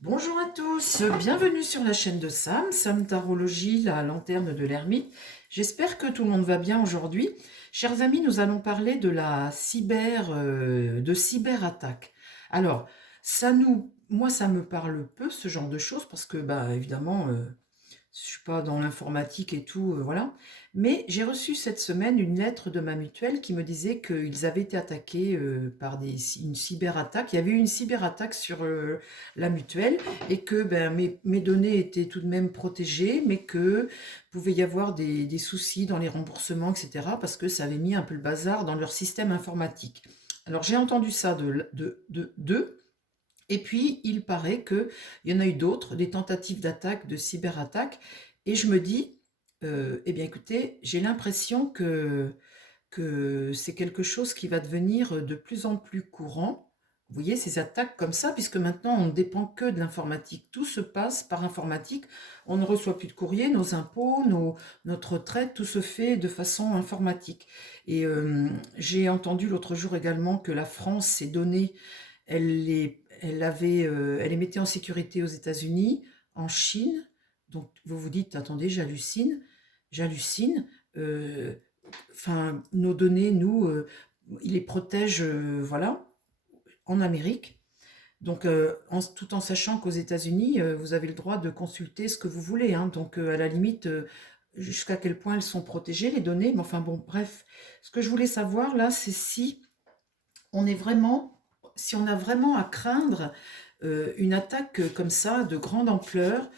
Bonjour à tous, bienvenue sur la chaîne de Sam, Sam Tarologie, la lanterne de l'ermite. J'espère que tout le monde va bien aujourd'hui. Chers amis, nous allons parler de la cyberattaque. Alors, moi ça me parle peu ce genre de choses parce que, bah, évidemment, je suis pas dans l'informatique et tout, voilà. Mais j'ai reçu cette semaine une lettre de ma mutuelle qui me disait qu'ils avaient été attaqués par une cyberattaque. Il y avait eu une cyberattaque sur la mutuelle et que ben, mes données étaient tout de même protégées, mais que pouvait y avoir des soucis dans les remboursements, etc. parce que ça avait mis un peu le bazar dans leur système informatique. Alors j'ai entendu ça d'eux. Et puis, il paraît qu'il y en a eu d'autres, des tentatives d'attaque, de cyberattaque. Et je me dis, eh bien écoutez, j'ai l'impression que c'est quelque chose qui va devenir de plus en plus courant. Vous voyez, ces attaques comme ça, puisque maintenant on ne dépend que de l'informatique. Tout se passe par informatique. On ne reçoit plus de courrier, nos impôts, notre retraite, tout se fait de façon informatique. Et j'ai entendu l'autre jour également que la France s'est donnée, elle les mettait en sécurité aux États-Unis, en Chine. Donc vous vous dites, attendez, j'hallucine. Euh, Enfin, nos données, nous, ils les protègent, voilà, en Amérique. Donc, tout en sachant qu'aux États-Unis, vous avez le droit de consulter ce que vous voulez, hein. Donc, à la limite, jusqu'à quel point elles sont protégées, les données. Mais enfin, bon, bref. Ce que je voulais savoir, là, c'est on est vraiment, si on a vraiment à craindre une attaque comme ça, de grande ampleur,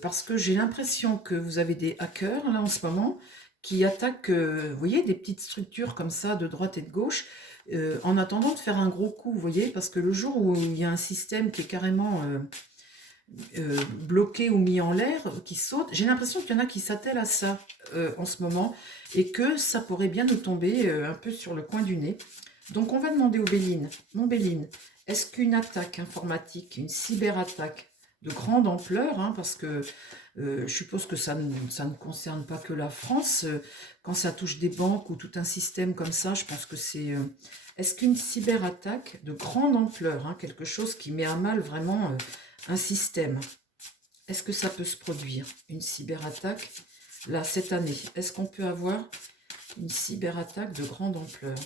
parce que j'ai l'impression que vous avez des hackers, là, en ce moment, qui attaquent, vous voyez, des petites structures comme ça, de droite et de gauche, en attendant de faire un gros coup, vous voyez, parce que le jour où il y a un système qui est carrément bloqué ou mis en l'air, qui saute, j'ai l'impression qu'il y en a qui s'attellent à ça en ce moment, et que ça pourrait bien nous tomber un peu sur le coin du nez. Donc on va demander au Béline, mon Béline, est-ce qu'une attaque informatique, une cyberattaque de grande ampleur, hein, parce que je suppose que ça ne concerne pas que la France, quand ça touche des banques ou tout un système comme ça, je pense que c'est... est-ce qu'une cyberattaque de grande ampleur, hein, quelque chose qui met à mal vraiment un système, est-ce que ça peut se produire, une cyberattaque, là, cette année? Est-ce qu'on peut avoir une cyberattaque de grande ampleur?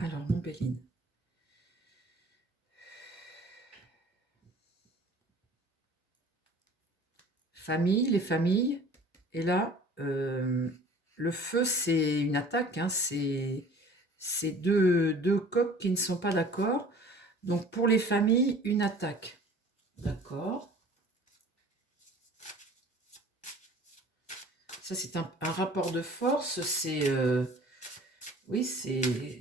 Alors, mon Béline. Famille, les familles. Et là, le feu, c'est une attaque, hein, c'est deux coqs qui ne sont pas d'accord. Donc, pour les familles, une attaque. D'accord. Ça, c'est un rapport de force. C'est... oui, c'est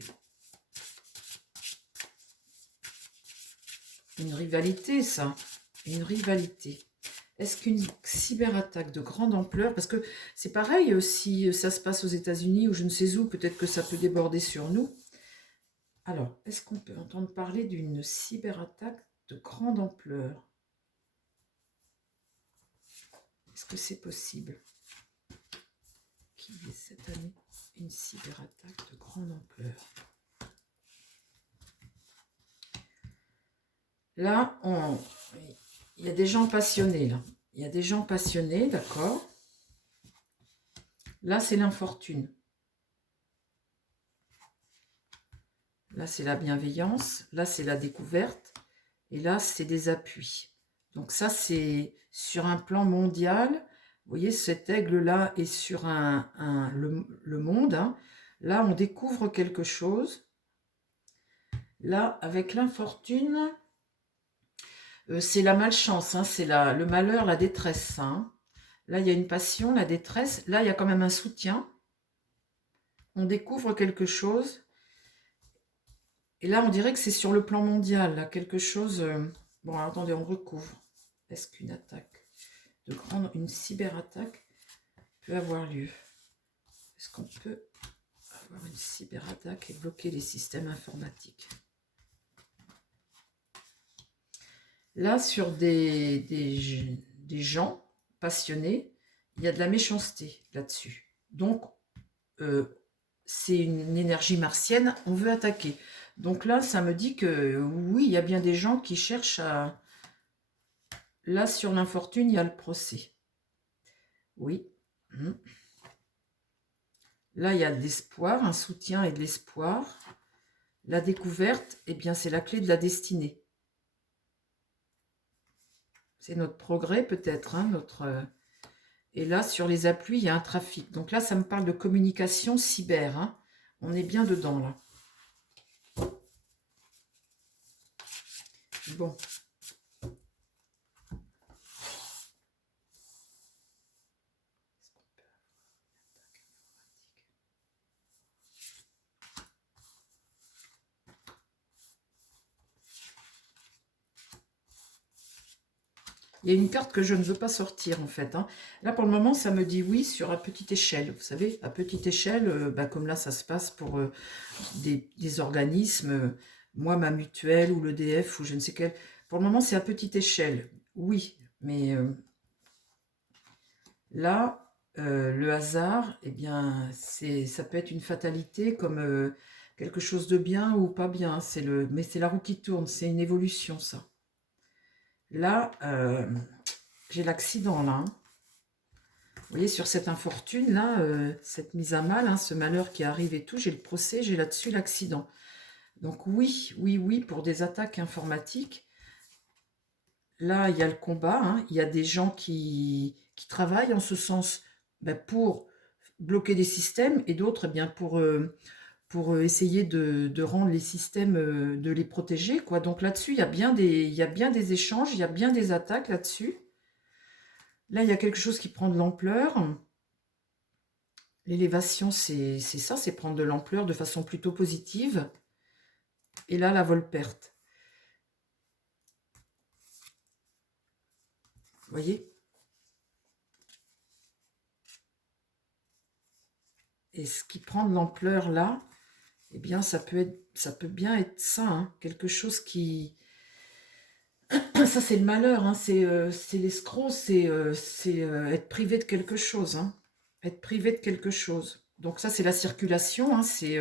une rivalité, ça. Une rivalité. Est-ce qu'une cyberattaque de grande ampleur, parce que c'est pareil si ça se passe aux États-Unis ou je ne sais où, peut-être que ça peut déborder sur nous. Alors, est-ce qu'on peut entendre parler d'une cyberattaque de grande ampleur? Est-ce que c'est possible qu'il y ait cette année une cyberattaque de grande ampleur? Là, il y a des gens passionnés, là. Il y a des gens passionnés, d'accord. Là, c'est l'infortune. Là, c'est la bienveillance. Là, c'est la découverte. Et là, c'est des appuis. Donc ça, c'est sur un plan mondial. Vous voyez, cet aigle-là est sur le monde, hein. Là, on découvre quelque chose. Là, avec l'infortune, c'est la malchance, hein, c'est le malheur, la détresse, hein. Là, il y a une passion, la détresse. Là, il y a quand même un soutien. On découvre quelque chose. Et là, on dirait que c'est sur le plan mondial, là, quelque chose... Bon, alors, attendez, on recouvre. Est-ce qu'une attaque une cyberattaque peut avoir lieu? Est-ce qu'on peut avoir une cyberattaque et bloquer les systèmes informatiques? Là, sur des gens passionnés, il y a de la méchanceté là-dessus. Donc, c'est une énergie martienne, on veut attaquer. Donc là, ça me dit que oui, il y a bien des gens qui cherchent à... Là, sur l'infortune, il y a le procès. Oui. Là, il y a de l'espoir, un soutien et de l'espoir. La découverte, eh bien, c'est la clé de la destinée. C'est notre progrès, peut-être, hein, Et là, sur les appuis, il y a un trafic. Donc là, ça me parle de communication cyber. Hein. On est bien dedans, là. Bon. Il y a une carte que je ne veux pas sortir, en fait. Hein. Là, pour le moment, ça me dit oui sur à petite échelle. Vous savez, à petite échelle, comme là, ça se passe pour des organismes. Moi, ma mutuelle ou l'EDF ou je ne sais quel. Pour le moment, c'est à petite échelle. Oui, mais là, le hasard, eh bien, ça peut être une fatalité comme quelque chose de bien ou pas bien. Mais c'est la roue qui tourne, c'est une évolution, ça. Là, j'ai l'accident, là. Hein. Vous voyez, sur cette infortune, là, cette mise à mal, hein, ce malheur qui arrive et tout, j'ai le procès, j'ai là-dessus l'accident. Donc oui, oui, oui, pour des attaques informatiques. Là, il y a le combat, hein, il y a des gens qui travaillent en ce sens pour bloquer des systèmes et d'autres eh bien pour essayer de rendre les systèmes, de les protéger. Quoi. Donc là-dessus, il y a bien des échanges, il y a bien des attaques là-dessus. Là, il y a quelque chose qui prend de l'ampleur. L'élévation, c'est ça, c'est prendre de l'ampleur de façon plutôt positive. Et là, la vol-perte. Vous voyez? Et ce qui prend de l'ampleur là, eh bien, ça peut bien être ça, hein, quelque chose qui... Ça, c'est le malheur, hein, c'est l'escroc, c'est être privé de quelque chose, hein, être privé de quelque chose. Donc ça, c'est la circulation, hein, c'est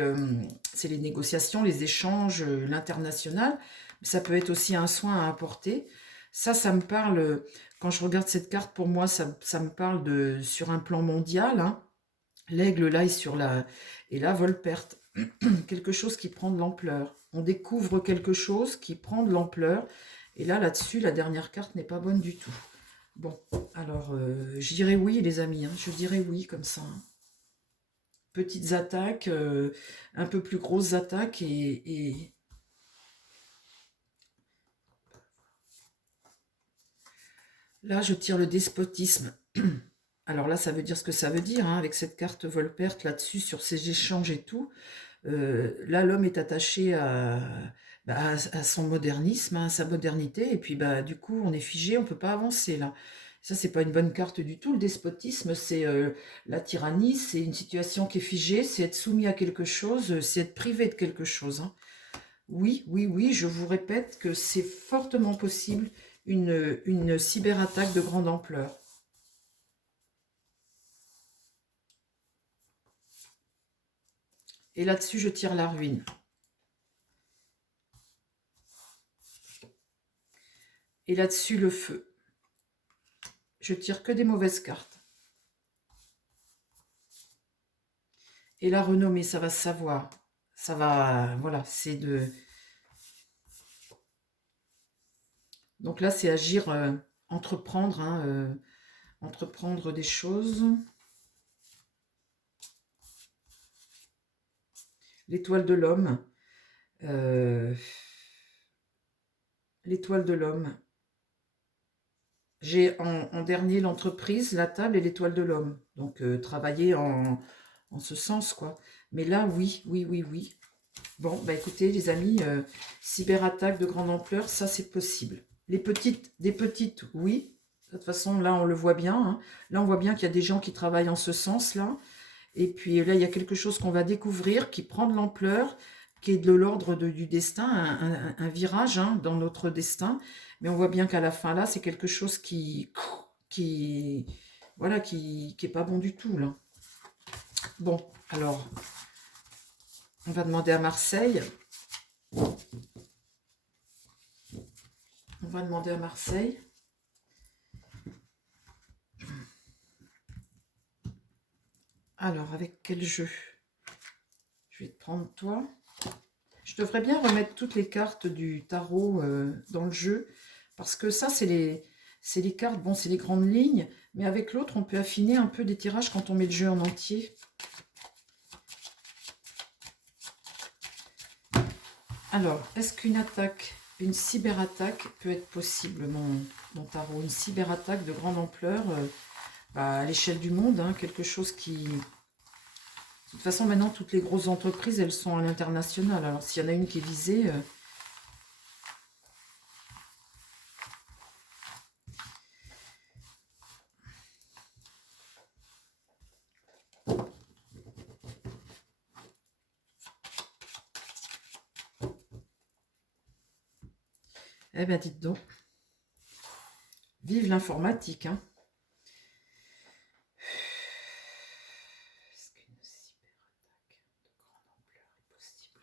les négociations, les échanges, l'international. Ça peut être aussi un soin à apporter. Ça me parle, quand je regarde cette carte, pour moi, ça me parle sur un plan mondial, hein. L'aigle, là, est sur la... Et là, vol-perte. Quelque chose qui prend de l'ampleur. On découvre quelque chose qui prend de l'ampleur. Et là, là-dessus, la dernière carte n'est pas bonne du tout. Bon, alors, je dirais oui, les amis. Hein, je dirais oui, comme ça. Hein. Petites attaques, un peu plus grosses attaques et... Là, je tire le despotisme. Alors là, ça veut dire ce que ça veut dire, hein, avec cette carte vol-perte là-dessus, sur ces échanges et tout. Là, l'homme est attaché à son modernisme, hein, à sa modernité, et puis du coup, on est figé, on ne peut pas avancer là. Ça, c'est pas une bonne carte du tout. Le despotisme, c'est la tyrannie, c'est une situation qui est figée, c'est être soumis à quelque chose, c'est être privé de quelque chose. Hein. Oui, oui, oui, je vous répète que c'est fortement possible une cyberattaque de grande ampleur. Et là-dessus, je tire la ruine. Et là-dessus, le feu. Je tire que des mauvaises cartes. Et la renommée, ça va se savoir. Ça va, voilà, c'est de... Donc là, c'est agir, entreprendre, hein, entreprendre des choses. L'étoile de l'homme. L'étoile de l'homme. J'ai en dernier l'entreprise, la table et l'étoile de l'homme. Donc, travailler en ce sens, quoi. Mais là, oui, oui, oui, oui. Bon, bah écoutez, les amis, cyberattaque de grande ampleur, ça, c'est possible. Des petites, oui. De toute façon, là, on le voit bien. Hein. Là, on voit bien qu'il y a des gens qui travaillent en ce sens-là. Et puis là, il y a quelque chose qu'on va découvrir qui prend de l'ampleur, qui est de l'ordre du destin, un virage hein, dans notre destin. Mais on voit bien qu'à la fin, là, c'est quelque chose voilà, qui est pas bon du tout, là. Bon, alors, On va demander à Marseille. On va demander à Marseille. Alors, avec quel jeu? Je vais te prendre toi. Je devrais bien remettre toutes les cartes du tarot dans le jeu. Parce que ça, c'est les cartes, bon, c'est les grandes lignes. Mais avec l'autre, on peut affiner un peu des tirages quand on met le jeu en entier. Alors, est-ce qu'une attaque, une cyberattaque peut être possible, mon tarot? Une cyberattaque de grande ampleur à l'échelle du monde, hein, quelque chose qui... De toute façon, maintenant, toutes les grosses entreprises, elles sont à l'international. Alors, s'il y en a une qui est visée... Eh bien, dites donc. Vive l'informatique, hein. Est-ce qu'une cyberattaque de grande ampleur est possible?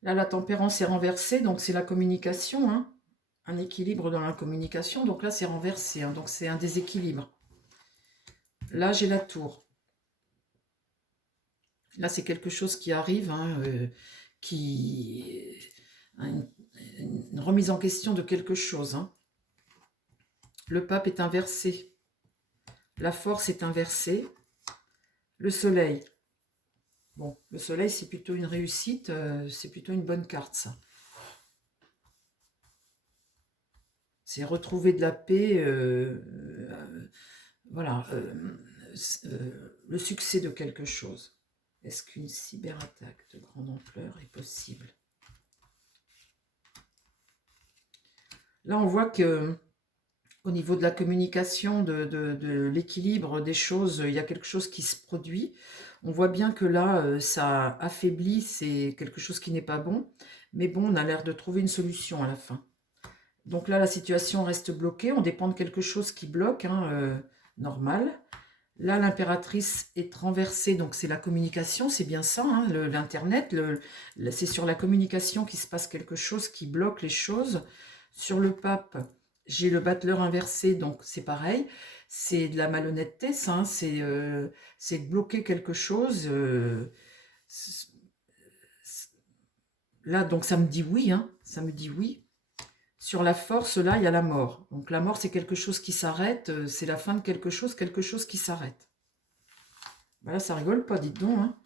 Là, la tempérance est renversée, donc c'est la communication, hein. Un équilibre dans la communication. Donc là, c'est renversé, hein, donc c'est un déséquilibre. Là, j'ai la tour. Là, c'est quelque chose qui arrive, hein, une remise en question de quelque chose. Hein. Le pape est inversé. La force est inversée. Le soleil. Bon, le soleil, c'est plutôt une réussite, c'est plutôt une bonne carte, ça. C'est retrouver de la paix, voilà, le succès de quelque chose. Est-ce qu'une cyberattaque de grande ampleur est possible? Là, on voit que au niveau de la communication, de l'équilibre des choses, il y a quelque chose qui se produit. On voit bien que là, ça affaiblit, c'est quelque chose qui n'est pas bon. Mais bon, on a l'air de trouver une solution à la fin. Donc là, la situation reste bloquée. On dépend de quelque chose qui bloque, hein, normal. Là, l'impératrice est renversée, donc c'est la communication, c'est bien ça, hein, l'Internet. C'est sur la communication qu'il se passe quelque chose qui bloque les choses. Sur le pape, j'ai le battleur inversé, donc c'est pareil. C'est de la malhonnêteté, ça, hein, c'est de bloquer quelque chose. Là, donc ça me dit oui, hein, ça me dit oui. Sur la force, là, il y a la mort. Donc la mort, c'est quelque chose qui s'arrête, c'est la fin de quelque chose qui s'arrête. Voilà, ça rigole pas, dites donc. Hein.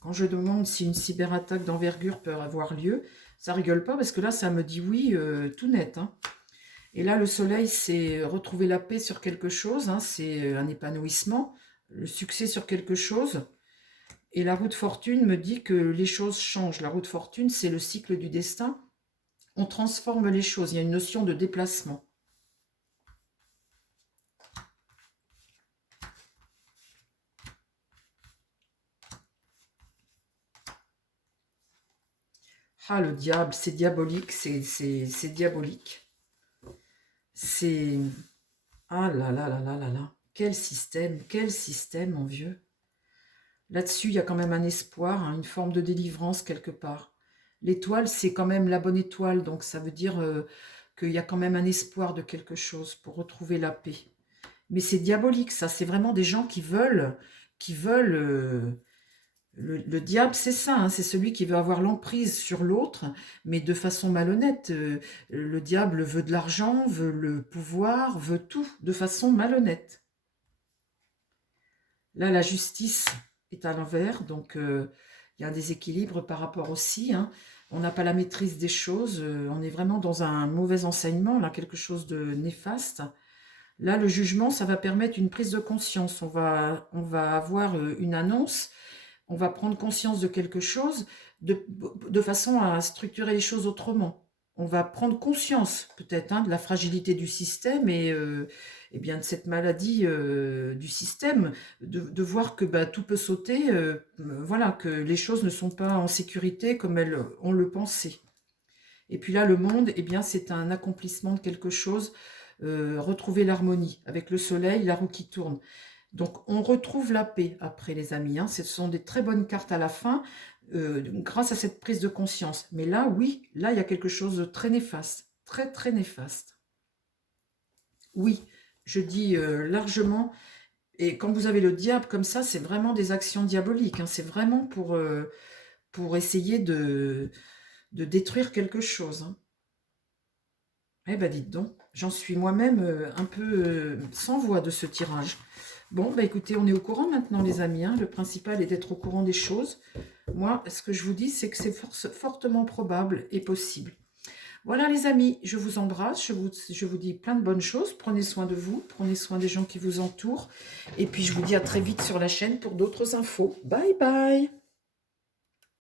Quand je demande si une cyberattaque d'envergure peut avoir lieu, ça rigole pas parce que là, ça me dit oui, tout net. Hein. Et là, le soleil, c'est retrouver la paix sur quelque chose, hein, c'est un épanouissement, le succès sur quelque chose. Et la roue de fortune me dit que les choses changent. La roue de fortune, c'est le cycle du destin. On transforme les choses, il y a une notion de déplacement. Ah, le diable, c'est diabolique, c'est diabolique. C'est... Ah là là là là là là. Quel système, mon vieux. Là-dessus, il y a quand même un espoir, hein, une forme de délivrance quelque part. L'étoile, c'est quand même la bonne étoile, donc ça veut dire qu'il y a quand même un espoir de quelque chose pour retrouver la paix. Mais c'est diabolique, ça. C'est vraiment des gens qui veulent... Le diable, c'est ça, hein, c'est celui qui veut avoir l'emprise sur l'autre, mais de façon malhonnête. Le diable veut de l'argent, veut le pouvoir, veut tout de façon malhonnête. Là, la justice est à l'envers, donc il y a un déséquilibre par rapport aussi. Hein. On n'a pas la maîtrise des choses, on est vraiment dans un mauvais enseignement, là, quelque chose de néfaste. Là, le jugement, ça va permettre une prise de conscience. On va avoir une annonce, on va prendre conscience de quelque chose de façon à structurer les choses autrement. On va prendre conscience peut-être hein, de la fragilité du système et bien de cette maladie du système, de voir que bah, tout peut sauter, voilà, que les choses ne sont pas en sécurité comme on le pensait. Et puis là, le monde, eh bien, c'est un accomplissement de quelque chose, retrouver l'harmonie. Avec le soleil, la roue qui tourne. Donc, on retrouve la paix après, les amis, hein. Ce sont des très bonnes cartes à la fin, grâce à cette prise de conscience. Mais là, oui, là, il y a quelque chose de très néfaste. Très, très néfaste. Oui, je dis largement. Et quand vous avez le diable comme ça, c'est vraiment des actions diaboliques, hein. C'est vraiment pour essayer de détruire quelque chose, hein. Eh ben dites donc, j'en suis moi-même un peu sans voix de ce tirage. Bon, bah écoutez, on est au courant maintenant, les amis, hein. Le principal est d'être au courant des choses. Moi, ce que je vous dis, c'est que c'est fortement probable et possible. Voilà, les amis, je vous embrasse, je vous dis plein de bonnes choses. Prenez soin de vous, prenez soin des gens qui vous entourent. Et puis, je vous dis à très vite sur la chaîne pour d'autres infos. Bye bye!